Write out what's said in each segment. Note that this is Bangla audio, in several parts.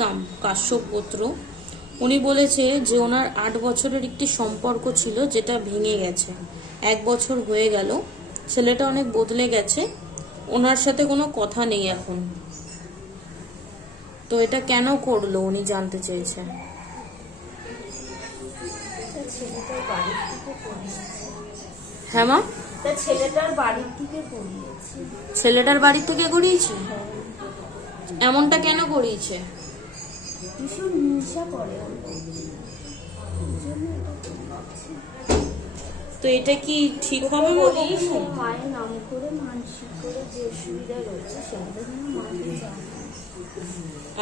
আসাম, কাশ্যপ গোত্র। উনি বলেছে যে ওনার 8 বছরের একটি সম্পর্ক ছিল যেটা ভেঙে গেছে। 1 বছর হয়ে গেল, ছেলেটা অনেক বদলে গেছে, ওনার সাথে কোনো কথা নেই এখন। তো এটা কেন করলো উনি জানতে চেয়েছে। হ্যাঁ মা, ছেলেটার বাড়ি থেকে করিয়েছে। এমনটা কেন করিয়েছে? তো এটা কি ঠিক হবে? মায়ের নাম করে মানসিক করে যে সুবিধা রয়েছে সেগুলো যেন মানতে চায়।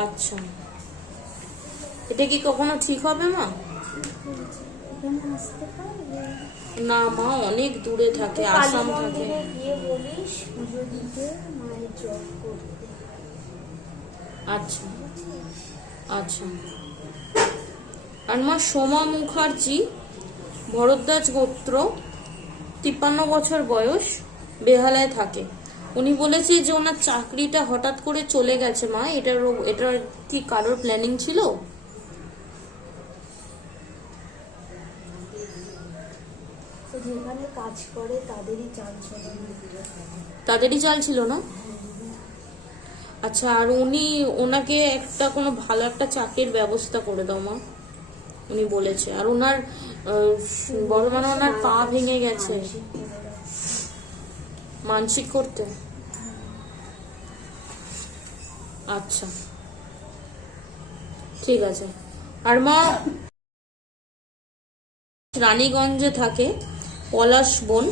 আচ্ছা, এটা কি কখনো ঠিক হবে মা? এখানে আসতে পারবে না মা, অনেক দূরে থাকে, আসাম থাকে। গিয়ে বলিস পুজো দিতে, মায়ের জপ করতে। আচ্ছা আচ্ছা। আর মা, সোমা মুখার্জি, ভরদ্বাজ গোত্র, 53 বছর বয়স, বেহালায় থাকে। উনি বলেছে যে ওনার চাকরিটা হঠাৎ করে চলে গেছে মা। এটার কি কারোর প্ল্যানিং ছিল? যেখানে কাজ করে তাদেরই চাল ছিল না? আচ্ছা, আর ওনাকে একটা কোনো ভালো একটা চাকরির ব্যবস্থা করে দাও মা, উনি বলেছে। আর ওনার বর্তমানে ওনার পা ভেঙে গেছে, মানসিক করতে। আচ্ছা ঠিক আছে। আর মা, রানীগঞ্জে থাকে, পলাশ বোন।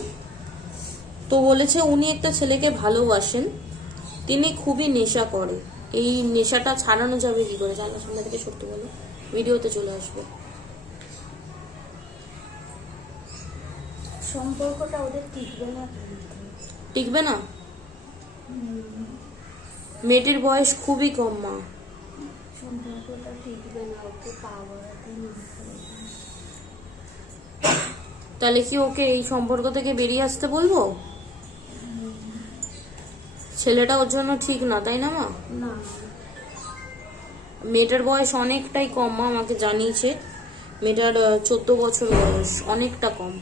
তো বলেছে উনি একটা ছেলেকে ভালোবাসেন, তিনি খুবই নেশা করে। এই নেশাটা ছাড়ানো যাবে কি করে? জানার সামনে থেকে সত্যি বলো, ভিডিওতে চলে আসবে। সম্পর্কটা ওদের টিকবে না। টিকবে না? মেয়েটির বয়স খুবই কম মা। সম্পর্কটা টিকবে না, ওকে পাওয়াতে। তাহলে কি ওকে এই সম্পর্ক থেকে বেরিয়ে আসতে বলবো? ছেলেটা ওর জন্য ঠিক না, তাই না মা? না, মেয়েটার বয়স অনেকটাই কম মা, আমাকে জানিয়েছে। মেয়েটার 14 বছর বয়স, অনেকটা কম।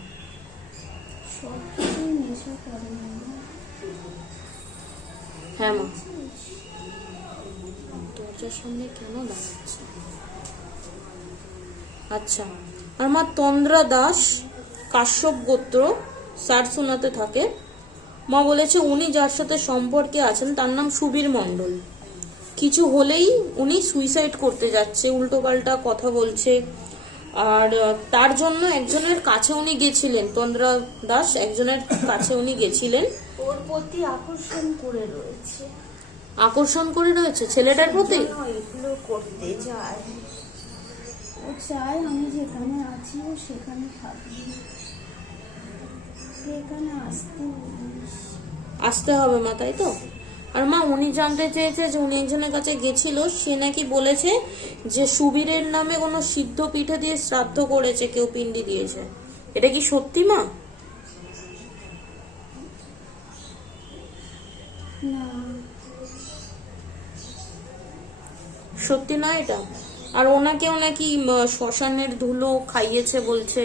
হ্যাঁ মা। দরজার সামনে কেন দাঁড়াচ্ছে? আচ্ছা। আর মা, তন্দ্রা দাস, কাশ্যপ গোত্র, সারসুনাতে থাকে। মা বলেছে উনি যার সাথে সম্পর্কে আছেন তার নাম সুবীর মণ্ডল। কিছু হলেই উনি সুইসাইড করতে যাচ্ছে, উল্টো পাল্টা কথা বলছে। আর তার জন্য একজনের কাছে উনি গেছিলেন, তন্দ্রা দাস একজনের কাছে উনি গেছিলেন। ওর প্রতি আকর্ষণ করে রয়েছে। আকর্ষণ করে রয়েছে ছেলেটার প্রতি? এগুলো করতে যায়। ও চায় আমি যেখানে আছি ও সেখানে থাকবে। এখানে আসতে হবে মা, তাই তো? আর মা, উনি জানতে চেয়েছে যে উনি একজনের কাছে গেছিল, সে নাকি বলেছে যে সুবীরের নামে কোনো সিদ্ধ পিঠে দিয়ে শ্রাদ্ধ করেছে, কেউ পিণ্ডি দিয়েছে। এটা কি সত্যি মা? না, সত্যি নয় এটা? আর ওনাকেও নাকি শ্মশানের ধুলো খাইয়েছে বলছে।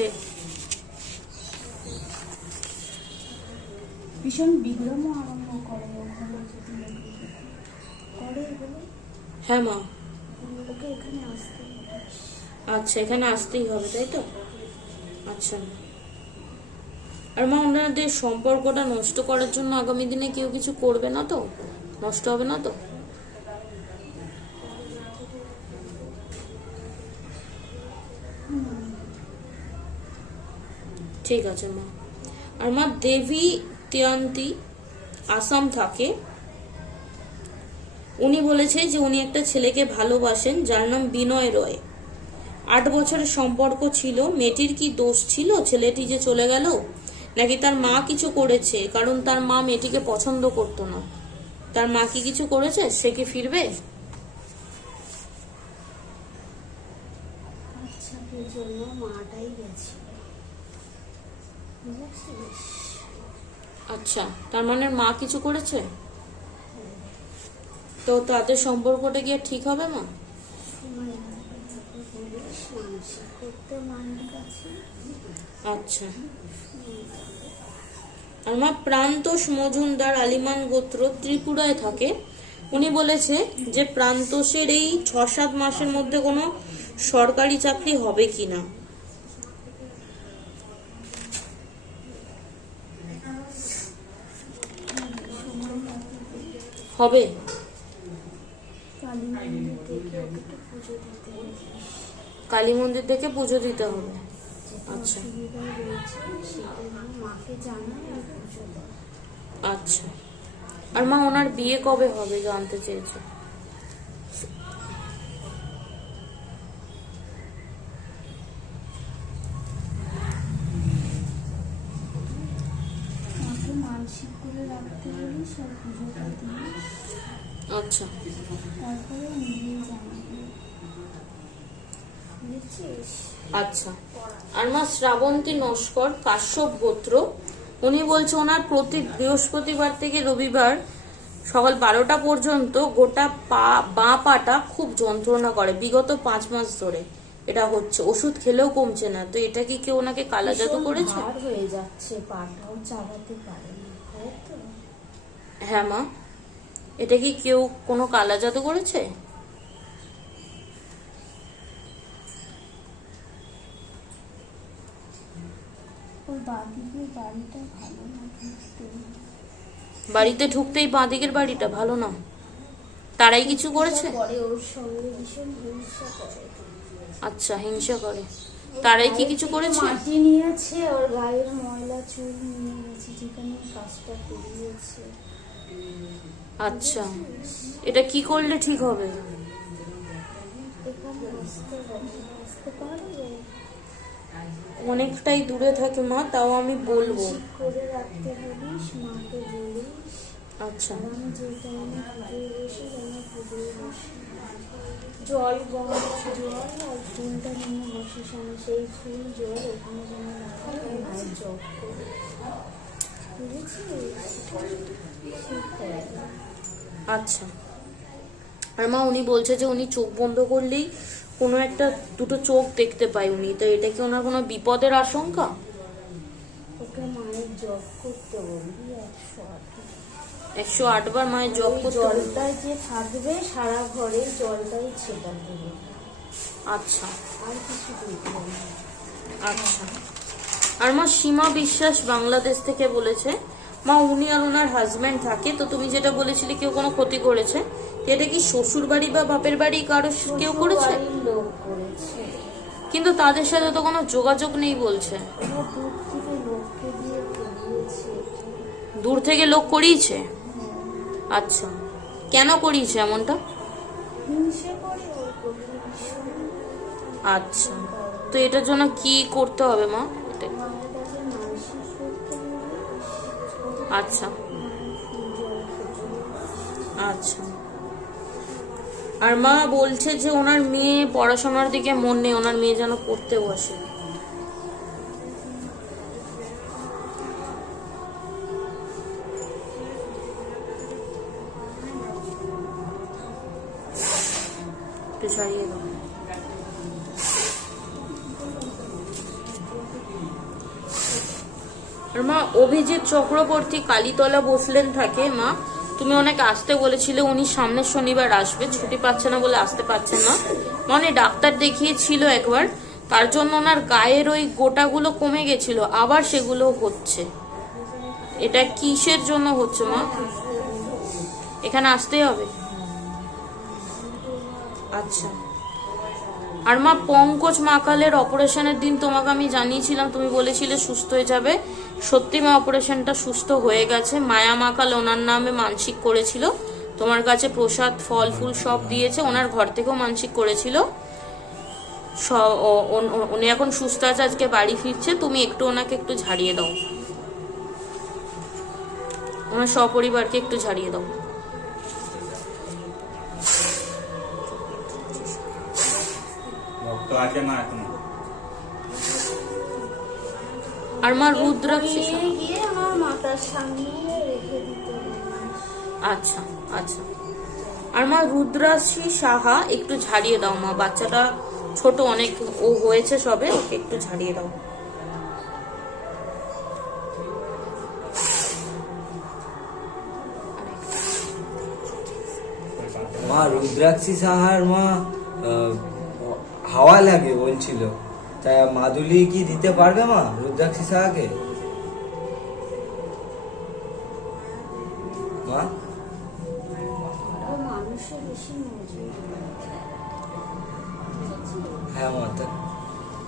ভীষণ বিগ্রহ আরম্ভ করে। হ্যাঁ মা। ওকে এখানে আসতে হবে। আচ্ছা, এখানে আসতেই হবে, তাই তো? আচ্ছা। আর মা, ওনাদের সম্পর্কটা নষ্ট করার জন্য আগামী দিনে কেউ কিছু করবে না তো? নষ্ট হবে না তো? ঠিক আছে মা। আর মা, দেবী তিয়ান্তি, আসাম থাকে। উনি বলেছে যে উনি একটা ছেলেকে ভালোবাসেন যার নাম বিনয় রয়। 8 বছরের সম্পর্ক ছিল। মেয়েটির কি দোষ ছিল ছেলেটি যে চলে গেল, নাকি তার মা কিছু করেছে? কারণ তার মা মেয়েটিকে পছন্দ করতো না। তার মা কি কিছু করেছে? সে কি ফিরবে? জন্য মাটাই গেছে। আচ্ছা, তার মানে মা কিছু করেছে? তো তাদের সম্পর্কটা কি আর ঠিক হবে মা? মানসিক করতে মায়ের কাছে। আচ্ছা। আর মা প্রান্তোষ মজুমদার আলিমান গোত্র, ত্রিপুরায় থাকে। উনি বলেছে যে প্রান্তোষের এই 6-7 মাসের মধ্যে কোনো সরকারি চাকরি হবে কিনা। হবে। কালী মন্দির থেকে পুজো দিতে হবে। আচ্ছা আচ্ছা। আর মা ওনার বিয়ে কবে হবে জানতে চেয়েছে। মানসিক করে রাখতে বলিস আর পুজোটা দিস, আচ্ছা তারপরে নিজেই জানাবি, বুঝেছিস? আচ্ছা। আর মা শ্রাবন্তী নস্কর, কাশ্যপ গোত্র, উনি বলছে ওনার প্রতি বৃহস্পতিবার থেকে রবিবার সকাল 12টা পর্যন্ত গোটা বাঁ পাটা খুব যন্ত্রণা করে, বিগত 5 মাস ধরে এটা হচ্ছে, ওষুধ খেলেও কমছে না। তো এটা কি কেউ ওনাকে কালা জাদু করেছে? ভার হয়ে যাচ্ছে, পাটাও চালাতে পারে না, তাই তো? হ্যাঁ মা, এটা কি কেউ কোনো কালা জাদু করেছে? ওর বাদিকের বাড়িটা ভালো না, ঢুকতে বাড়িতে ঢুকতেই বাঁদিকের বাড়িটা ভালো না, তারাই কিছু করেছে? করে, ওর সঙ্গে ভীষণ হিংসা করে। আচ্ছা, হিংসা করে। তারাই কি কিছু করেছে? মাটি নিয়েছে, ওর গায়ের ময়লা চুল নিয়ে গেছে যেখানে কাজটা করিয়েছে। আচ্ছা, এটা কি করলে ঠিক হবে? এখানে আসতে পারবে? অনেকটাই দূরে থাকে মা, তাও আমি বলবো। ঠিক করে রাখতে বলিস, মাকে বলিস। আচ্ছা আর আমি যে টাইমে পুজোয় বসি যেন পুজোয় বসি, জল গরম জল আর ফুলটা নিয়ে বসিস, আমি সেই ফুল জল ওখানে যেন রাখা মায়ের জপ করি, বুঝেছিস? আচ্ছা। আর মা উনি বলছে যে উনি চোখ বন্ধ করলেই কোনো একটা দুটো চোখ দেখতে পায় উনি, তো এটা কি ওনার কোনো বিপদের আশঙ্কা? ওকে মায়ের জপ করতে বলবি 108 বার মায়ের জপ করতে বলবি? জলটাই যে থাকবে সারা ঘরে, জলটাই ছেটাতে হবে। আচ্ছা আর কিছু দেখবে না। আচ্ছা। আর মা সীমা বিশ্বাস বাংলাদেশ থেকে বলেছে, মা উনি আর ওনার হাজবেন্ড থাকে, তো তুমি যেটা বলেছিলে কেউ কোনো ক্ষতি করেছে, এটা কি শ্বশুর বাড়ি বা বাপের বাড়ি কারো কেউ করেছে? শ্বশুরবাড়ির লোক করেছে, কিন্তু তাদের সাথে তো কোনো যোগাযোগ নেই বলছে। ওরা দূর থেকে লোককে দিয়ে করিয়েছে। দূর থেকে লোক করিয়েছে? আচ্ছা, কেন করিয়েছে এমনটা? হিংসে করে ওর প্রতি ভীষণ। আচ্ছা, তো এটার জন্য কি করতে হবে মা? মায়ের কাছে মানসিক করতে বলিস। আচ্ছা আচ্ছা। আর মা বলছে যে ওনার মেয়ে পড়াশোনার দিকে মন নেই, ওনার মেয়ে যেন পড়তে বসে। একটু ছাড়িয়ে দাও। আর মা অভিজিৎ চক্রবর্তী কালীতলা বসলেন থাকে, মা তুমি ওনাকে আসতে বলেছিলে, উনি সামনের শনিবার আসবে, ছুটি পাচ্ছে না বলে আসতে পারছেন না। মানে ডাক্তার দেখিয়েছিল একবার, তার জন্য ওনার গায়ের ওই গোটাগুলো কমে গেছিল, আবার সেগুলো হচ্ছে। এটা কিসের জন্য হচ্ছে মা? এখানে আসতেই হবে? আচ্ছা। আর মা পঙ্কজ মাকালের অপারেশনের দিন তোমাকে আমি জানিয়েছিলাম, তুমি বলেছিলে সুস্থ হয়ে যাবে। সত্যি মা অপারেশনটা সুস্থ হয়ে গেছে। মায়া মাকাল ওনার নামে মানসিক করেছিল, তোমার কাছে প্রসাদ ফল ফুল সব দিয়েছে, ওনার ঘর থেকেও মানসিক করেছিল সব। উনি এখন সুস্থ আছে, আজকে বাড়ি ফিরছে। তুমি একটু ওনাকে একটু ঝাড়িয়ে দাও, ওনার সপরিবারকে একটু ঝাড়িয়ে দাও। আর মা রুদ্রাক্ষী গিয়ে আমার মাতার সামনে রেখে দিতে হবে। আচ্ছা আচ্ছা। আর মা রুদ্রাক্ষী সাহা একটু ঝাড়িয়ে দাও মা, বাচ্চাটা ছোট অনেক, ও হয়েছে সবে, ওকে একটু ঝাড়িয়ে দাও। মা রুদ্রাক্ষী সাহার মা হাওয়া লাগে বলছিল, তা মাদুলি কি দিতে পারবে মা রুদ্রাক্ষী সাহাকে? মা মানুষের বেশি মজুরি। হ্যাঁ মা, তা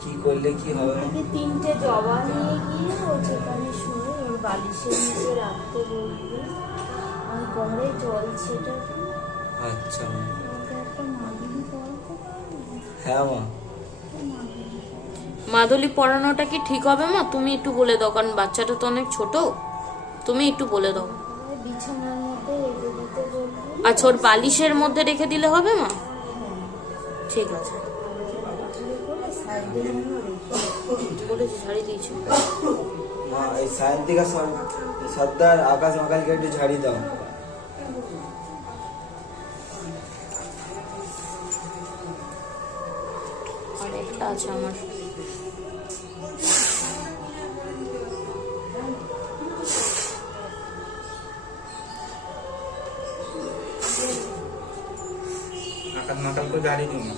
কি করলে কি হবে? থেকে 3টে জবা নিয়ে গিয়ে ও যেখানে শুয়ে ওর বালিশের নিচে রাখতে বলবে, আর ঘরে জল ছেটাবে। আচ্ছা মা। আমাকে একটা মাদুলি পরাতে পারবে? হ্যাঁ মা। মাদুলি পরানোটা কি ঠিক হবে মা? তুমি একটু বলে দাও, কারণ বাচ্চাটা তো অনেক ছোট, তুমি একটু বলে দাও। বিছানার মধ্যে রেখে দিতে বলবে। আচ্ছা, ওর বালিশের মধ্যে রেখে দিলে হবে মা? ঠিক আছে, বলেছি ঝাড়ি দিয়েছি। মা এই সায়েন্স দিকে সর্দার আকাশ মাকালকে একটু ঝাড়ি দাও। আর একটা আছে আমার। আকাশ মাকাল তো ঝাড়ি দিও না।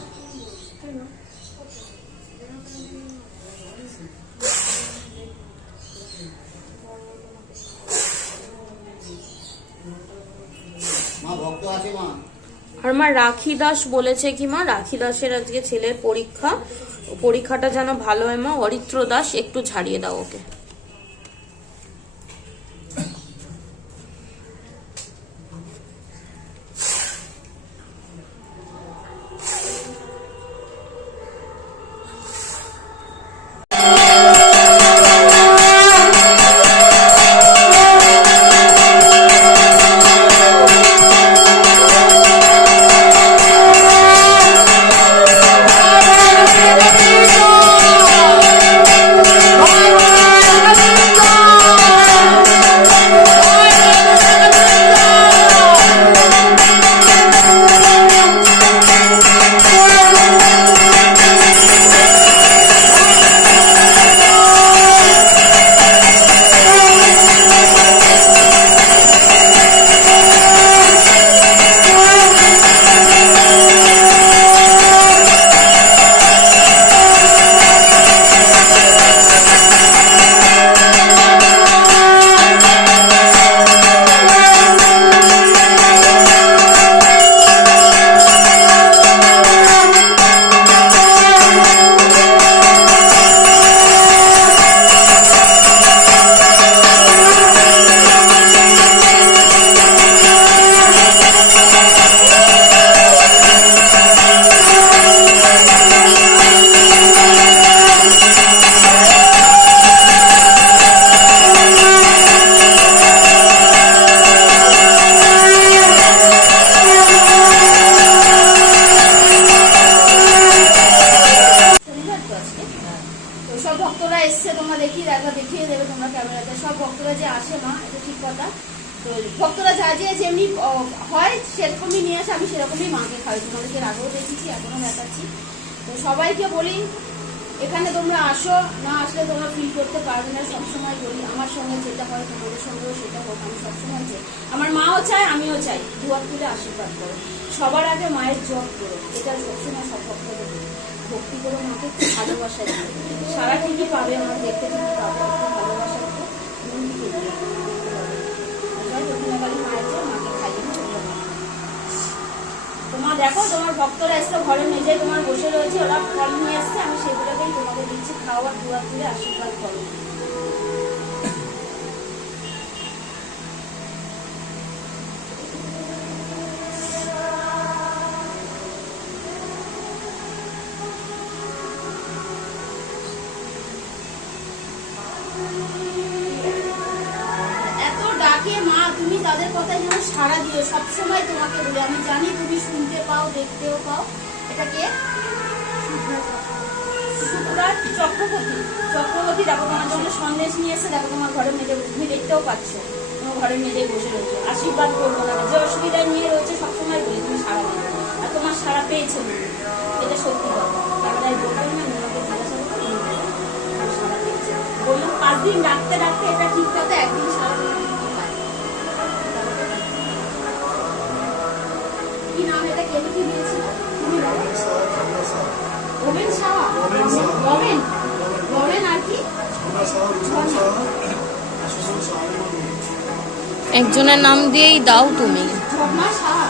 আর মা রাখি দাস বলেছে কি মা, রাখি দাসের আজকে ছেলের পরীক্ষা, পরীক্ষাটা যেন ভালো হয় মা। অরিত্র দাস একটু ঝাড়িয়ে দাও ওকে। ভক্তরা যা যে যেমনি হয় সেরকমই নিয়ে আসে, আমি সেরকমই মাকে খাওয়াই। তোমাদেরকে আগেও দেখেছি, এখনো দেখাচ্ছি। তো সবাইকে বলি এখানে তোমরা আসো, না আসলে তোমরা ফিল করতে পারবে না। সবসময় বলি আমার সঙ্গে যেটা হয় তোমাদের সঙ্গেও সেটা হোক, আমি সবসময় চাই। আমার মাও চায়, আমিও চাই, দুয়ার তুলে আশীর্বাদ করো। সবার আগে মায়ের জপ করো, এটা সবসময় সব ভক্তদের বলি। ভক্তি করো, মাকে একটু ভালোবাসা দিও, সারা ঠিকই পাবে, আমার দেখতে ঠিকই পাবে। একটু ভালোবাসা দিও, মন থেকে দিও। তোমার দেখো তোমার ভক্তরা এসে ঘরে মেঝে তোমার বসে রয়েছে, ওরা ফল নিয়ে এসছে, আমি সেগুলোকেই তোমাদের দিচ্ছি, খাওয়ার দুয়ার তুলে আশীর্বাদ করো। মা তুমি তাদের কথাই যেন সাড়া দিও, সবসময় তোমাকে বলি। আমি জানি তুমি শুনতে পাও, দেখতেও পাও। এটাকে শুক্রার চক্রবর্তী দেখো তোমার জন্য সন্দেশ নিয়ে এসে, দেখো তোমার ঘরে মেজে, তুমি দেখতেও পাচ্ছ তোমার ঘরের মেজে বসে রয়েছে। আশীর্বাদ করবো না, যে অসুবিধা নিয়ে রয়েছে সবসময় বলি তুমি সাড়া দিও, আর তোমার সাড়া পেয়েছে, এটা সত্যি কথা। কারণ তাই বললাম না ওনাকে জিজ্ঞাসা করতে বললাম 5 দিন ডাকতে ডাকতে এটা ঠিক থাকে, একদিন সারা কি নাম এটা কে লিখে দিয়েছিল তুমি বলো? রমেন সাহা, রমেন আর কি একজনের নাম দিয়েই দাও তুমি। ঝর্ণা সাহা,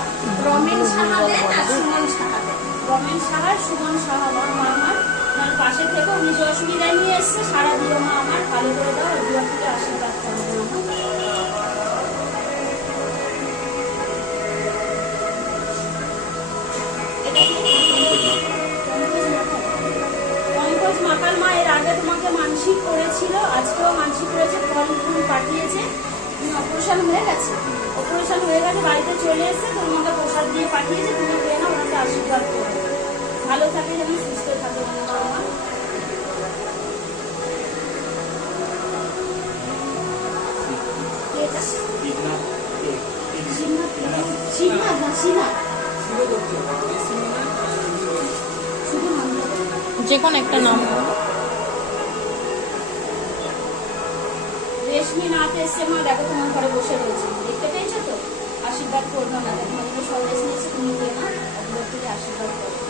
রমেন সাহা দেন আর সুমন সাহা দেন। রমেন সাহা, সুমন সাহা আমার মামার মানে পাশে থেকে উনি যে অসুবিধায় নিয়ে এসছে, সারা দিও মা আমার ভালো করে দাও, দুয়ার থেকে আশীর্বাদ করবে পঙ্কজ মাকাল মা এর আগে তোমাকে মানসিক করেছিল, আজকেও মানসিক করেছে, ফল ফুল পাঠিয়েছে, অপারেশন হয়ে গেছে, বাড়িতে চলে এসে তোমাকে প্রসাদ দিয়ে পাঠিয়েছে, তুমি পেয়ে না ওনাকে আশীর্বাদ করবে, ভালো থাকে যেন, সুস্থ থাকে মা। যে কোনো একটা নাম। রেশমি নাথ এসছে মা, দেখো তোমার ঘরে বসে রয়েছে, দেখতে পেয়েছো তো, আশীর্বাদ করবে না, দেখো আমাকে সন্দেশ নিয়েছে, তুমি দিয়ে না ওগুলোর থেকে আশীর্বাদ করবে।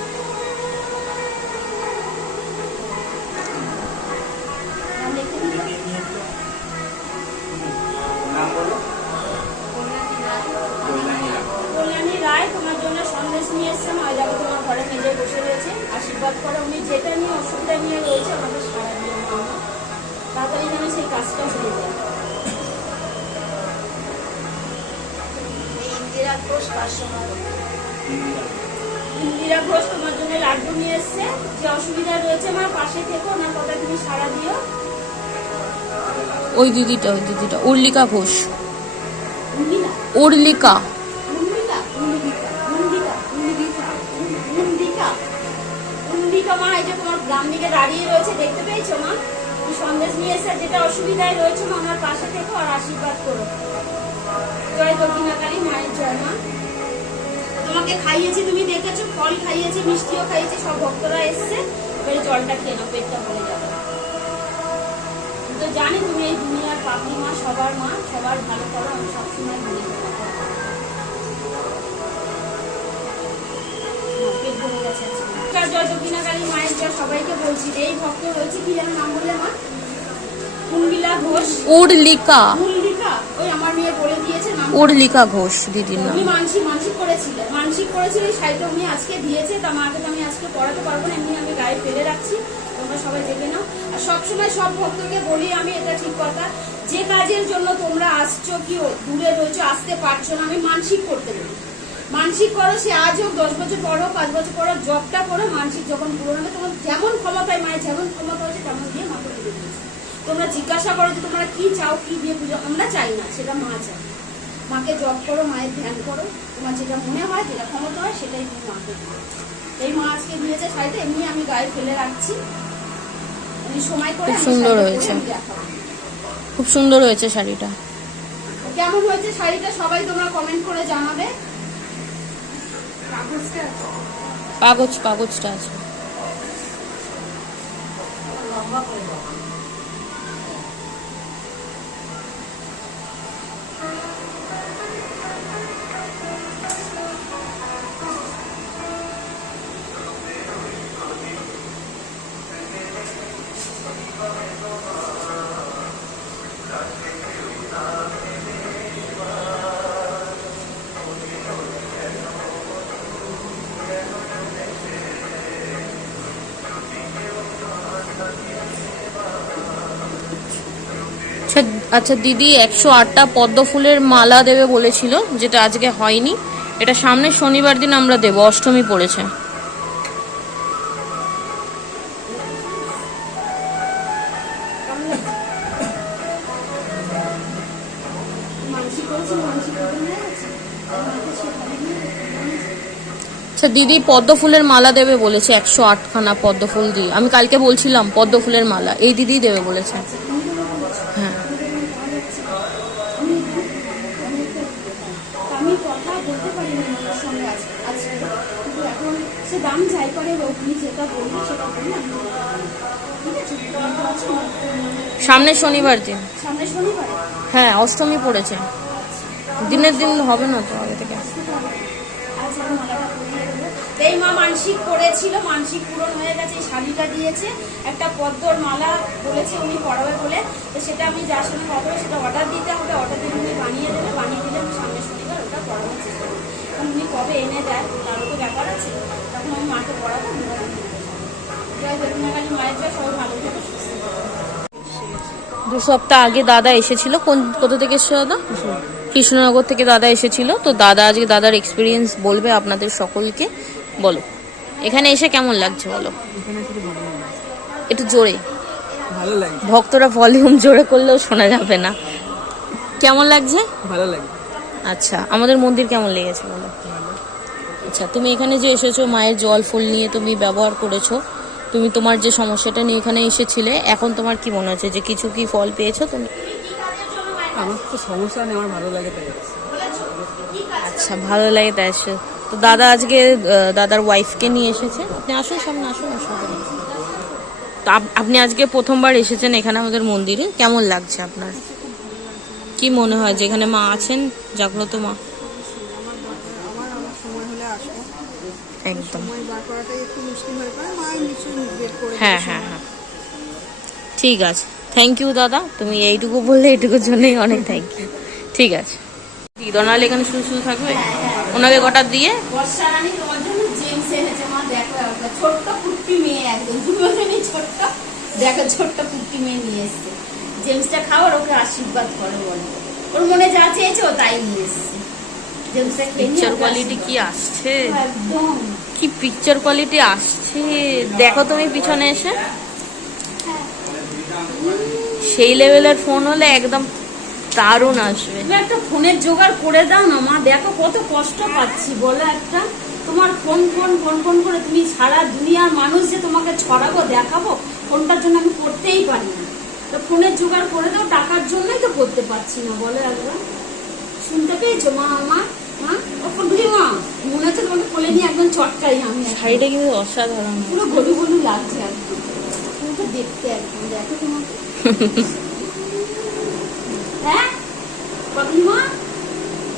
লিখে দিল নাম বলো। কল্যাণী রায় তোমার জন্য সন্দেশ নিয়ে এসছে মা, দেখো তোমার ঘরে মেজে বসে রয়েছে, আশীর্বাদ করে, উনি যেটা নিয়ে অসুবিধা নিয়ে রয়েছে আমাকে সারা দিয়ে মা, তাড়াতাড়ি যেন সেই কাজটা হয়ে যায়। ইন্দিরা ঘোষ তোমার জন্য লাড্ডু নিয়ে এসছে, যে অসুবিধা রয়েছে মা পাশে থেকে ওনার কথা তুমি সারা দিও। ওই দিদিটা উর্লিকা ঘোষ, উর্লিকা মা, এই যে তোমার গ্রাম দিকে দাঁড়িয়ে রয়েছে, দেখতে পেয়েছো মা, তুমি সন্দেশ নিয়ে এসে, যেটা অসুবিধায় রয়েছে মা ওনার পাশে থেকে আর আশীর্বাদ করো। জয় দক্ষিণাকালী মায়ের জয় মা। তোমাকে খাইয়েছি, তুমি দেখেছো, ফল খাইয়েছি, মিষ্টিও খাইয়েছি, সব ভক্তরা এসছে, এবারে জলটা খেয়ে নাও, পেটটা ভরে যাবে। তো জানি তুমি এই দুনিয়ার পাপড়ি মা, সবার মা, সবার ভালো করো, আমি সবসময় বলি পেট ভরে গেছে। জয় দক্ষিণাকালী মায়ের জয়, সবাইকে বলছি। এই ভক্ত রয়েছে, কি যেন নাম বললে মা? উর্মিলা ঘোষ। উর্লিকা, ওই আমার মেয়ে বলে দিয়েছে নাম, উর্লিকা ঘোষ দিদির নাম। উনি মানসিক করেছিল, এই শাড়িটা উনি আজকে দিয়েছে, তা মাকে তো আমি আজকে পড়াতে পারবো না, এমনি আমি গায়ে ফেলে রাখছি, তোমরা সবাই দেখে নাও। আর সবসময় সব ভক্তকে বলি আমি, এটা ঠিক কথা, যে কাজের জন্য তোমরা আসছো, কি দূরে রয়েছো, আসতে পারছো না, আমি মানসিক করতে বলি, মানসিক করো, সে আজ হোক, 10 বছর পর হোক, 5 বছর পর হোক, জবটা করো, মানসিক যখন পূরণ হবে, তোমার যেমন ক্ষমতায়, মায়ের যেমন ক্ষমতা হয়েছে তেমন দিয়ে মাকে পুজো দিয়েছে। তোমরা জিজ্ঞাসা করো যে তোমরা কি চাও, কি দিয়ে পুজো, আমরা চাই না, সেটা মা চায়। মাকে জপ করো, মায়ের ধ্যান করো, তোমার যেটা মনে হয়, যেটা ক্ষমতা হয়, সেটাই তুমি মাকে দিও। এই মা আজকে দিয়েছে শাড়িটা, এমনি আমি গায়ে ফেলে রাখছি, সময় করে। সুন্দর হয়েছে, খুব সুন্দর হয়েছে শাড়িটা। কেমন হয়েছে শাড়িটা সবাই তোমরা কমেন্ট করে জানাবে। কাগজটা আছে। আচ্ছা দিদি, 108টা পদ্ম ফুলের মালা দেবে বলেছিল, যেটা আজকে হয়নি, এটা সামনের শনিবার দিন আমরা দেব, অষ্টমী পড়েছে। আচ্ছা দিদি, পদ্ম ফুলের মালা দেবে বলেছে, 108খানা পদ্ম ফুল দিয়ে, আমি কালকে বলছিলাম পদ্ম ফুলের মালা, এই দিদি দেবে বলেছে। হ্যাঁ, আমি কথা বলতে পারি না সঙ্গে আজকে, কিন্তু এখন সে দাম যাই করে আপনি যেটা বলবেন সেটা বলবেন। ঠিক আছে, আছে না? সামনের শনিবার দিন। সামনে শনিবারে হ্যাঁ, অষ্টমী পড়েছে, দিনের দিন হবে না তো আগে থেকে। আচ্ছা, আমি মালাটা পরিয়ে দেবো। এই মা মানসিক করেছিল, মানসিক পূরণ হয়ে গেছে। এই শাড়িটা দিয়েছে, একটা পদ্মর মালা বলেছে উনি পড়াবে বলে। তো সেটা আমি যার সঙ্গে কথা বলে সেটা অর্ডার দিতে হবে, অর্ডার দিলে উনি বানিয়ে দেবে, বানিয়ে দিলে আমি সামনে শনিবার ওটা পড়াবার চেষ্টা করবো। কারণ উনি কবে এনে দেয় তারও তো ব্যাপার আছে, তখন আমি মাকে পড়াবো। জয় বেগুনাকালী মায়ের জয়, সবাই ভালো থেকো, সুস্থ থেকো। 2 সপ্তাহ আগে দাদা এসেছিল। কোথা থেকে এসেছিল দাদা? কৃষ্ণনগর থেকে দাদা এসেছিল। তো দাদা আজকে দাদার এক্সপিরিয়েন্স বলবে আপনাদের সকলকে। বলো, এখানে এসে কেমন লাগছে বলো? এখানে শুধু ভালো লাগে, একটু জোরে, ভালো লাগে, ভক্তরা ভলিউম জোরে করলেও শোনা যাবে না। কেমন লাগছে? ভালো লাগে। আচ্ছা, আমাদের মন্দির কেমন লেগেছে বলো? আচ্ছা, তুমি এখানে যে এসেছো, মায়ের জল ফুল নিয়ে তুমি ব্যবহার করেছো, তুমি তোমার যে সমস্যাটা নিয়ে এখানে এসেছিলে, এখন তোমার কি মনে হচ্ছে যে কিছু কি ফল পেয়েছো তুমি? আমার তো সমস্যা নেই, আমার ভালো লাগে তাই। আচ্ছা, ভালো লাগে তাই এসে। তো দাদা আজকে দাদার ওয়াইফকে নিয়ে এসেছে। আপনি আসুন, সামনে আসুন, আসুন। তো আপনি আজকে প্রথমবার এসেছেন এখানে আমাদের মন্দিরে, কেমন লাগছে আপনার? কি মনে হয় যে এখানে মা আছেন, জাগ্রত মা? আমার সময় হলে আসবো। একদম, সময় বার করাটাই একটু মুশকিল হয়ে পড়ে, মা নিশ্চয়ই বের করে হ্যাঁ হ্যাঁ হ্যাঁ, ঠিক আছে। থ্যাংক ইউ দাদা, তুমি এইটুকু বললে এইটুকুর জন্যই অনেক থ্যাংক ইউ। ঠিক আছে, দোনাল এখানে শুধু শুধু থাকবে, ওনাকে কটা দিয়ে। বর্ষা রানী তোমার জন্য জেমস এনেছে মা, দেখো একটা ছোট্ট কুট্টি মেয়ে, একদম তুমিও জানি ছোট্ট, দেখো ছোট্ট কুট্টি মেয়ে নিয়ে এসছে। জেমসটা খাও আর ওকে আশীর্বাদ করো, বলো ওর মনে যা চেয়েছে ও তাই নিয়ে এসছে। জেমসটা খেয়ে নিয়ে পিকচার ওকে কোয়ালিটি কি আশীর্বাদ আসছে, করো। একদম কি পিকচার কোয়ালিটি আসছে দেখো তুমি পিছনে এসে। সেই লেভেলের ফোন হলে একদম দারুণ আসবে। তুমি একটা ফোনের জোগাড় করে দাও না মা, দেখো কত কষ্ট পাচ্ছি বলো একটা। তোমার ফোন ফোন ফোন ফোন করে তুমি সারা দুনিয়ার মানুষ যে তোমাকে ছড়াবো দেখাবো, ফোনটার জন্য আমি করতেই পারি না। তো ফোনের জোগাড় করে দাও, টাকার জন্যই তো করতে পারছি না বলো একবার। শুনতে পেয়েছো মা? আমার মা ও ফুটলি মা, মনে হচ্ছে তোমাকে কোলে নিয়ে একদম চটকাই আমি। শাড়িটা কিন্তু অসাধারণ। পুরো গলু গলু লাগছে একদম, তুমি তো দেখতে একদম, দেখো তোমাকে। হ্যাঁ মা,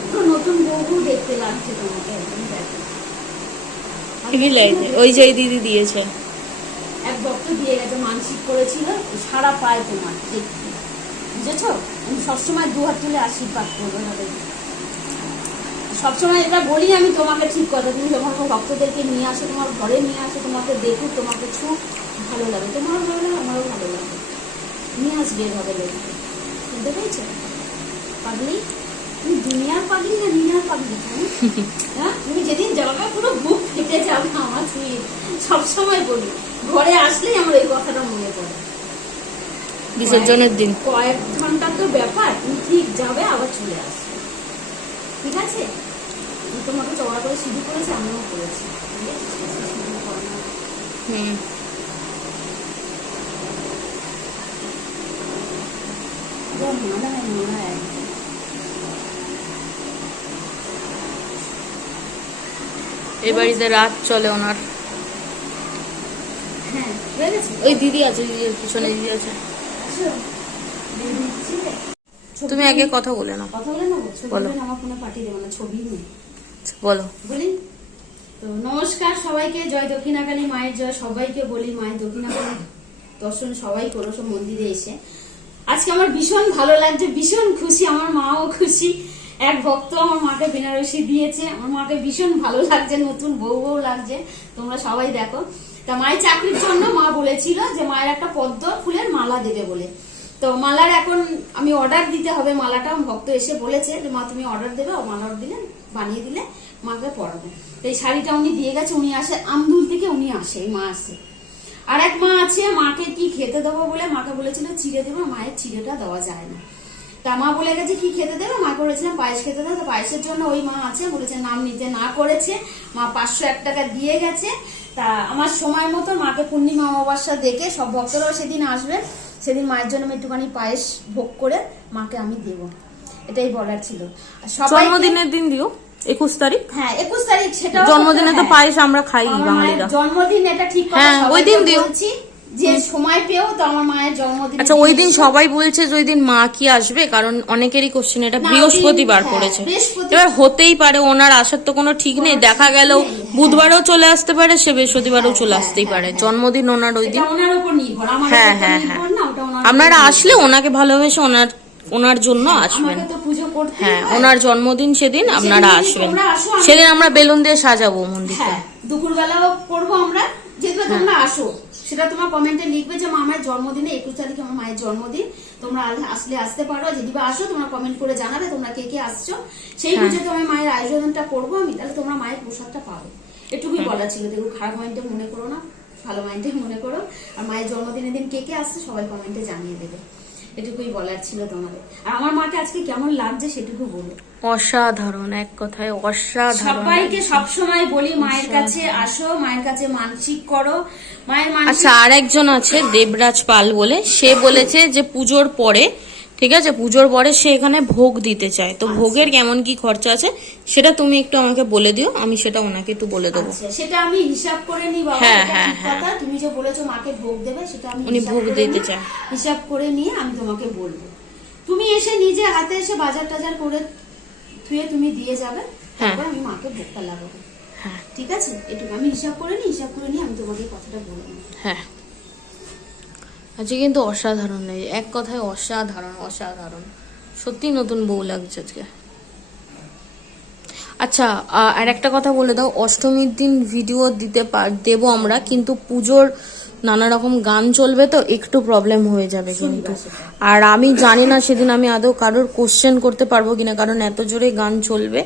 পুরো নতুন বউ দেখতে লাগছে তোমাকে একদম, দেখো। হেভি লাগছে। ওই যে দিদি দিয়েছে, এক ভক্ত দিয়ে গেছে, মানসিক করেছিল, সারা পায় তোমার দেখতে, বুঝেছো? আমি সবসময় 2 হাত তুলে আশীর্বাদ করবো তাদের। সবসময় এটা বলি আমি তোমাকে, ঠিক কথা। তুমি যখন ভক্তদেরকে নিয়ে আসো, তোমার ঘরে নিয়ে আসো, তোমাকে দেখুক, তোমাকে ছুক, ভালো লাগে, তোমারও ভালো লাগে, আমারও ভালো লাগে। নিয়ে আসবে এভাবে লোককে, বুঝতে পেরেছো? পাগলি তুমি দুনিয়ার পাগলি না দুনিয়ার পাগলি? হ্যাঁ, তুমি যেদিন যাবে পুরো বুক ফেটে যাবে আমার। তুমি সবসময় বলি, ঘরে আসলেই আমার এই কথাটা মনে পড়ে। বিসর্জনের দিন কয়েক ঘন্টার তো ব্যাপার, তুমি ঠিক যাবে আবার চলে আসবে, ঠিক আছে? আমি তোমাকে চওড়া করে সিঁড়ি করেছি, আমিও করেছি, ঠিক আছে? সিঁড়ি করানো। হুম, মনে হয় এই বাড়িতে রাত চলে ওনার। হ্যাঁ হয়ে গেছে। ওই দিদি আছে, দিদির পিছনে দিদি আছে। আসো, দিয়ে দিচ্ছি রে। তুমি আগে কথা বলে নাও, কথা বলে নেবো, ছবি বলো। তুলে আমার ফোনে পাঠিয়ে দেবো না, ছবি নেই বলো। বলি। তো নমস্কার সবাইকে, জয় দক্ষিণাকালী মায়ের জয়। সবাইকে বলি মায়ের দক্ষিণাকালী দর্শন সবাই করো, সব মন্দিরে এসে। আজকে আমার ভীষণ ভালো লাগছে, ভীষণ খুশি, আমার মাও খুশি। এক ভক্ত আমার মাকে বেনারসি দিয়েছে, আমার মাকে ভীষণ ভালো লাগছে, নতুন বউ বউ লাগছে। তোমরা সবাই দেখো। তা মায়ের চাকরির জন্য মা বলেছিল যে মায়ের একটা পদ্ম ফুলের মালা দেবে বলে। তো মালার এখন আমি অর্ডার দিতে হবে, মালাটা ভক্ত এসে বলেছে যে মা তুমি অর্ডার দেবে, মালা দিলে বানিয়ে দিলে মাকে পরাবো। তো এই শাড়িটা উনি দিয়ে গেছে, উনি আসে আমদুল থেকে, উনি আসে, এই মা আসে। আর এক মা আছে, মাকে কি খেতে দেবো বলে মাকে বলেছিল চিড়ে দেবো, মায়ের চিড়েটা দেওয়া যায় না। তা মা বলে গেছে কি খেতে দেবে, মাকে বলেছিলাম পায়েস খেতে দেবে। তো পায়েসের জন্য ওই মা আছে, বলেছে নাম নিতে না করেছে, মা 501 টাকা দিয়ে গেছে। তা আমার সময় মতো মাকে পূর্ণিমা অমাবস্যা দেখে সব ভক্তরাও সেদিন আসবে, সেদিন মায়ের জন্য আমি একটুখানি পায়েস ভোগ করে মাকে আমি দেব, এটাই বলার ছিল। আর সবাই জন্মদিনের দিন দিও। 21 তারিখ হ্যাঁ 21 তারিখ, সেটাও জন্মদিনে তো পায়েস আমরা খাই আমার মায়ের বাঙালিরা। জন্মদিন, এটা ঠিক কথা, হ্যাঁ, ওই দিন দিও। বলছি যে সময় পেও তো আমার মায়ের জন্মদিন। আচ্ছা, ওই দিন সবাই বলছে যে ওই দিন মা কি আসবে, কারণ অনেকেরই কোশ্চেন, এটা না, বৃহস্পতিবার হ্যাঁ, পড়েছে। বৃহস্পতিবার। এবার হতেই পারে ওনার আসার তো কোনো ঠিক নেই, দেখা গেল বুধবারও চলে আসতে পারে, সে বৃহস্পতিবারও চলে আসতেই পারে, জন্মদিন ওনার ওই দিন। এটা ওনার উপর নির্ভর, আমার হ্যাঁ, উপর হ্যাঁ, নির্ভর না, ওটা ওনার আপনারা উপর আসলে ওনাকে ভালোবেসে ওনার জন্য নির্ভর। আসবেন। আমাকে তো পুজো করতে হ্যাঁ, ওনার জন্মদিন সেদিন আপনারা যদি আসবেন। তোমরা আসো, আমি- সেদিন আমরা বেলুন দিয়ে সাজাবো মন্দিরটা। হ্যাঁ, দুপুরবেলাও করবো আমরা, যেগুলো তোমরা আসো সেটা তোমার কমেন্টে লিখবে যে মা আমার জন্মদিনে 21 তারিখে আমার মায়ের জন্মদিন, তোমরা আসলে আসতে পারো, যদি বা আসো তোমরা কমেন্ট করে জানাবে তোমরা কে কে আসছো, সেই বুঝে তো আমি মায়ের আয়োজনটা করবো আমি, তাহলে তোমরা মায়ের প্রসাদটা পাবে। এটুকুই বলা ছিল, দেখো খারাপ মাইন্ডে মনে করো না, ভালো মাইন্ডে মনে করো। আর মায়ের জন্মদিনের দিন কে কে আসছে সবাই কমেন্টে জানিয়ে দেবে, এটুকুই বলার ছিল তোমাদের। আর আমার মাকে আজকে কেমন লাগছে সেটুকু বলো। অসাধারণ, এক কথায় অসাধারণ। সবাইকে সবসময় বলি মায়ের কাছে আসো, মায়ের কাছে মানসিক করো, মায়ের মানসিক। আচ্ছা, আর একজন আছে দেবরাজ পাল বলে, সে বলেছে যে পুজোর পরে, ঠিক আছে, পুজোর পরে সে এখানে ভোগ দিতে চায়, তো ভোগের কেমন কি খরচা আছে সেটা তুমি একটু আমাকে বলে দিও, আমি সেটা ওনাকে একটু বলে দেবো। আচ্ছা, সেটা আমি হিসাব করে নিই বাবা, হ্যাঁ, এটা হ্যাঁ, ঠিক কথা, তুমি যে বলেছো মাকে ভোগ দেবে সেটা আমি উনি হিসাব ভোগ করে দিতে নিই, চায়। হিসাব করে নিয়ে আমি তোমাকে বলবো। তুমি এসে নিজে হাতে এসে বাজার টাজার করে ধুয়ে তুমি দিয়ে যাবে, তারপর আমি মাকে ভোগটা লাগাবো। হ্যাঁ, ঠিক আছে, এটুকু আমি হিসাব করে নিই, হিসাব করে নিয়ে আমি তোমাকে কথাটা বলবো। হ্যাঁ। আজকে কিন্তু অসাধারণ, এক কথায় অসাধারণ, অসাধারণ, সত্যি নতুন বউ লাগছে আজকে। আচ্ছা, আর একটা কথা বলে দাও, অষ্টমীর দিন ভিডিও দেবো আমরা, কিন্তু পুজোর নানা রকম গান চলবে তো একটু প্রবলেম হয়ে যাবে কিন্তু। আর আমি জানি না সেদিন আমি আদৌ কারোর কোশ্চেন করতে পারবো কিনা, কারণ এত জোরে গান চলবে,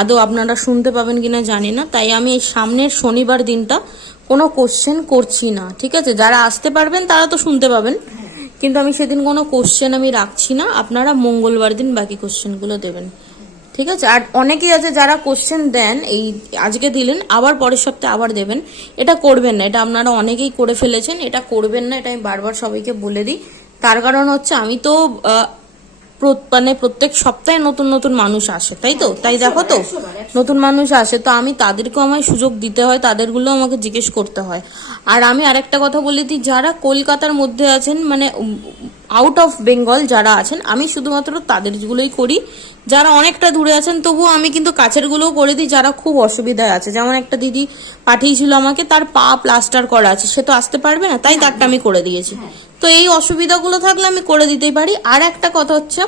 আদৌ আপনারা শুনতে পাবেন কিনা জানি না, তাই আমি এই সামনের শনিবার দিনটা কোনো কোশ্চেন করছি না, ঠিক আছে? যারা আসতে পারবেন তারা তো শুনতে পাবেন, কিন্তু আমি সেদিন কোনো কোশ্চেন আমি রাখছি না, আপনারা মঙ্গলবার দিন বাকি কোশ্চেনগুলো দেবেন, ঠিক আছে? আর অনেকেই আছে যারা কোশ্চেন দেন, এই আজকে দিলেন আবার পরের সপ্তাহে আবার দেবেন, এটা করবেন না, এটা আপনারা অনেকেই করে ফেলেছেন, এটা করবেন না, এটা আমি বারবার সবাইকে বলে দিই। তার কারণ হচ্ছে আমি তো মানে প্রত্যেক সপ্তাহে নতুন নতুন মানুষ আসে, তাই তো, তাই দেখো তো নতুন মানুষ আসে, তো আমি তাদেরকেও আমায় সুযোগ দিতে হয়, তাদেরগুলো আমাকে জিজ্ঞেস করতে হয়। আর আমি আরেকটা কথা বলে দিই, যারা কলকাতার মধ্যে আছেন, মানে আউট অফ বেঙ্গল যারা আছেন, আমি শুধুমাত্র তাদেরগুলোই করি, যারা অনেকটা দূরে আছেন তবুও আমি কিন্তু কাছের গুলোও করে দিই, যারা খুব অসুবিধায় আছে। যেমন একটা দিদি পাঠিয়েছিল আমাকে, তার পা প্লাস্টার করা আছে, সে তো আসতে পারবে না, তাই তারটা আমি করে দিয়েছি। তো এই অসুবিধাগুলো থাকলে আমি করে দিতেই পারি। আর একটা কথা হচ্ছে,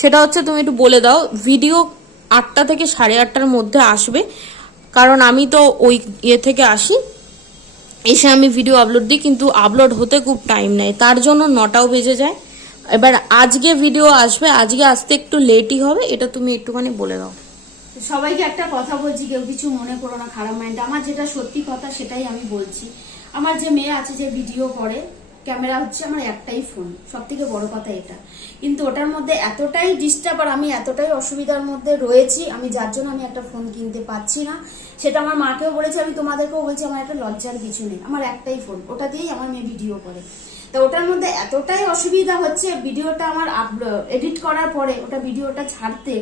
সেটা হচ্ছে তুমি একটু বলে দাও, ভিডিও 8টা থেকে 8:30টার মধ্যে আসবে, কারণ আমি তো ওই থেকে আসি, এসে আমি ভিডিও আপলোড দিই, কিন্তু আপলোড হতে খুব টাইম নেয়, তার জন্য 9টাও বেজে যায়। এবার আজকে ভিডিও আসবে, আজকে আসতে একটু লেটই হবে, এটা তুমি একটুখানি বলে দাও। সবাইকে একটা কথা বলছি, কেউ কিছু মনে করো না খারাপ মাইন্ড, আমার যেটা সত্যি কথা সেটাই আমি বলছি। আমার যে মেয়ে আছে যে ভিডিও করে, ক্যামেরা হচ্ছে আমার একটাই ফোন, সব থেকে বড় কথা এটা, কিন্তু ওটার মধ্যে এতটাই ডিস্টার্ব আর আমি এতটাই অসুবিধার মধ্যে রয়েছি, আমি যার জন্য আমি একটা ফোন কিনতে পাচ্ছি না। সেটা আমার মাকেও বলেছি, আমি তোমাদেরকেও বলছি, আমার একটা লজ্জার কিছু নেই, আমার একটাই ফোন, ওটা দিয়েই আমার মেয়ে ভিডিও করে। তো ওটার মধ্যে এতটাই অসুবিধা হচ্ছে, ভিডিওটা আমার এডিট করার পরে ওটা ভিডিওটা ছাড়তে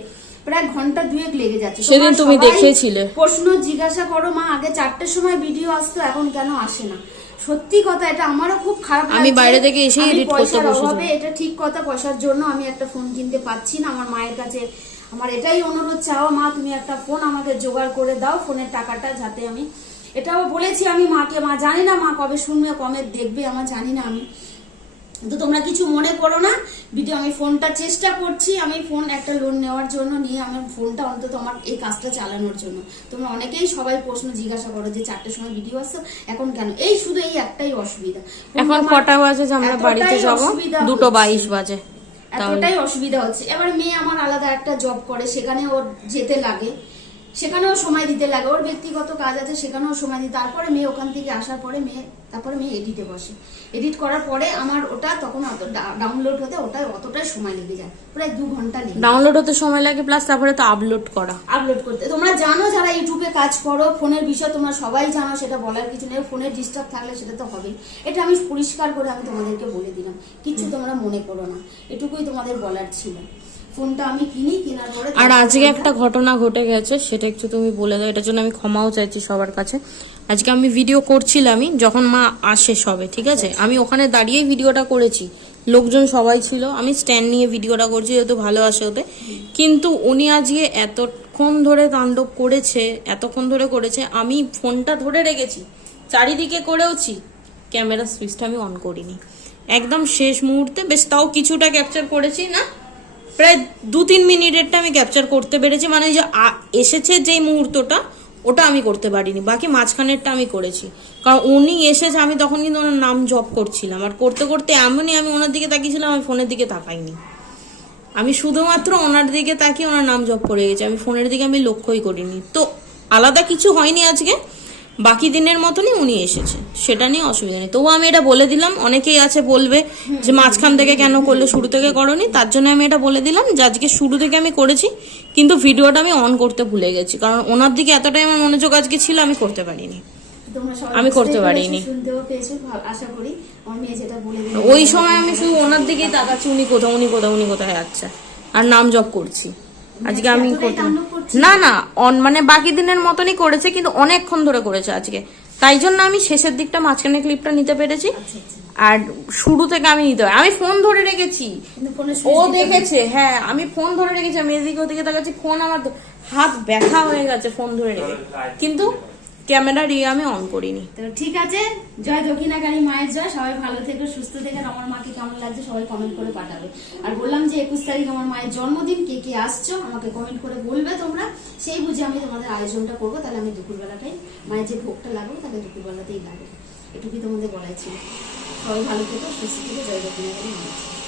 প্রায় ঘন্টা 2 লেগে যাচ্ছে। সেদিন তুমি দেখিয়েছিলে। প্রশ্ন জিজ্ঞাসা করো, মা আগে 4টের সময় ভিডিও আসতো, এখন কেন আসে না? সত্যি কথা, এটা আমারও খুব খারাপ লাগছে। আমি বাইরে থেকে এসেই এডিট করতে পয়সার বসেছি। অভাবে, এটা ঠিক কথা, পয়সার জন্য আমি একটা ফোন কিনতে পাচ্ছি না। আমার মায়ের কাছে আমার এটাই অনুরোধ, চাও মা তুমি একটা ফোন আমাকে জোগাড় করে দাও, ফোনের টাকাটা, যাতে আমি এটাও বলেছি আমি মাকে, মা জানি না মা কবে শুনবে কবে দেখবে, আমার জানি না আমি, তো তোমরা কিছু মনে করো না। ভিডিও আমি ফোনটা চেষ্টা করছি, আমি ফোন একটা লোন নেওয়ার জন্য নিয়ে, আমার ফোনটা অন্তত আমার এই কাজটা চালানোর জন্য। তোমরা অনেকেই সবাই প্রশ্ন জিজ্ঞাসা করো যে 4টের সময় ভিডিও আসছে এখন কেন, এই শুধু এই একটাই অসুবিধা। এখন কটা বাজে যে আমরা বাড়িতে যাবো? 2:22 বাজে, এতটাই অসুবিধা হচ্ছে। এবার মেয়ে আমার আলাদা একটা জব করে, সেখানে ওর যেতে লাগে, সেখানেও সময় দিতে লাগে, ওর ব্যক্তিগত কাজ আছে সেখানেও সময় দিই। তারপরে মেয়ে ওখান থেকে আসার পরে তারপরে মেয়ে এডিটে বসে, এডিট করার পরে আমার ওটা তখন ডাউনলোড হতে অতটাই সময় লেগে যায়, প্রায় 2 ঘন্টা লেগে যায়। ডাউনলোড হতে সময় লাগে, প্লাস তারপরে তো আপলোড করতে। তোমরা জানো যারা ইউটিউবে কাজ করো, ফোনের বিষয় তোমরা সবাই জানো, সেটা বলার কিছু নেই। ফোনের ডিস্টার্ব থাকলে সেটা তো হবেই, এটা আমি পরিষ্কার করে আমি তোমাদেরকে বলে দিলাম, কিছু তোমরা মনে করো না, এটুকুই তোমাদের বলার ছিল। ফোনটা আমি কিনি, কেনার পরে আর আজকে একটা ঘটনা ঘটে গেছে, সেটা একটু তুমি বলে দাও। এটার জন্য আমি ক্ষমাও চাইছি সবার কাছে। আজকে আমি ভিডিও করছিলামই যখন মা আসে সবে, ঠিক আছে, আমি ওখানে দাঁড়িয়েই ভিডিওটা করেছি, লোকজন সবাই ছিল, আমি স্ট্যান্ড নিয়ে ভিডিওটা করছি যেহেতু ভালো আসে ওতে। কিন্তু উনি আজকে এতক্ষণ ধরে তাণ্ডব করেছে, এতক্ষণ ধরে করেছে, আমি ফোনটা ধরে রেখেছি, চারিদিকে করেওছি, ক্যামেরা সুইচটা আমি অন করিনি। একদম শেষ মুহূর্তে বেশ তাও কিছুটা ক্যাপচার করেছি, না প্রায় 2-3 মিনিটেরটা আমি ক্যাপচার করতে পেরেছি, মানে যে এসেছে যেই মুহূর্তটা ওটা আমি করতে পারিনি, বাকি মাঝখানেরটা আমি করেছি। কারণ উনি এসেছে, আমি তখন কিন্তু ওনার নাম জপ করছিলাম, আর করতে করতে এমনই আমি ওনার দিকে তাকিয়েছিলাম, আমি ফোনের দিকে তাকাইনি, আমি শুধুমাত্র ওনার দিকে তাকিয়ে ওনার নাম জপ করে গেছি, আমি ফোনের দিকে আমি লক্ষ্যই করিনি। তো আলাদা কিছু হয়নি আজকে, বাকি দিনের মতনই উনি এসেছে, সেটা নিয়ে অসুবিধা নেই। তবু আমি এটা বলে দিলাম, অনেকেই আছে বলবে যে মাঝখান থেকে কেন করলে, শুরু থেকে করনি, তার জন্য আমি এটা বলে দিলাম যে আজকে শুরু থেকে আমি করেছি, কিন্তু ভিডিওটা আমি অন করতে ভুলে গেছি, কারণ ওনার দিকে এতটাই আমার মনোযোগ আজকে ছিল, আমি করতে পারিনি, তোমরা সবাই আমি করতে বুঝতেই পারিনি। পেরেছো, শুনতেও পেয়েছো, আশা করি। আমার মেয়ে যেটা বলে দিল, ওই সময় আমি শুধু ওনার দিকেই তাকাচ্ছি, উনি কোথায়, উনি কোথায়, উনি কোথায়, আচ্ছা, আর নাম জপ করছি। আজকে আমি এতটাই তাণ্ডব করছে? না না, মানে বাকি দিনের মতনই করেছে, কিন্তু অনেকক্ষণ ধরে করেছে আজকে, তাই জন্য আমি শেষের দিকটা মাঝখানে ক্লিপটা নিতে পেরেছি, আর শুরু থেকে আমি নিতে পারি। আমি ফোন ধরে রেখেছি, কিন্তু ফোনে ও দেখেছে, হ্যাঁ আমি ফোন ধরে রেখেছি, আমি এদিকে ওদিকে তাকাচ্ছি, ফোন আমার হাত ব্যথা হয়ে গেছে ফোন ধরে রেখে, কিন্তু ক্যামেরা আমি অন করিনি। তো ঠিক আছে, জয় দক্ষিণাকালী মায়ের জয়। সবাই ভালো থেকো, সুস্থ থেকে। আমার মাকে কেমন লাগছে সবাই কমেন্ট করে পাঠাবে। আর বললাম যে 21 তারিখ আমার মায়ের জন্মদিন, কে কে আসছো আমাকে কমেন্ট করে বলবে তোমরা, সেই বুঝে আমি তোমাদের আয়োজনটা করবো। তাহলে আমি দুপুরবেলাটাই মায়ের যে ভোগটা লাগবে তাহলে দুপুরবেলাতেই লাগবে, এটুকুই তোমাদের বলাই ছিল। সবাই ভালো থেকো, সুস্থ থেকে। জয় দক্ষিণাকালী মায়ের জয়।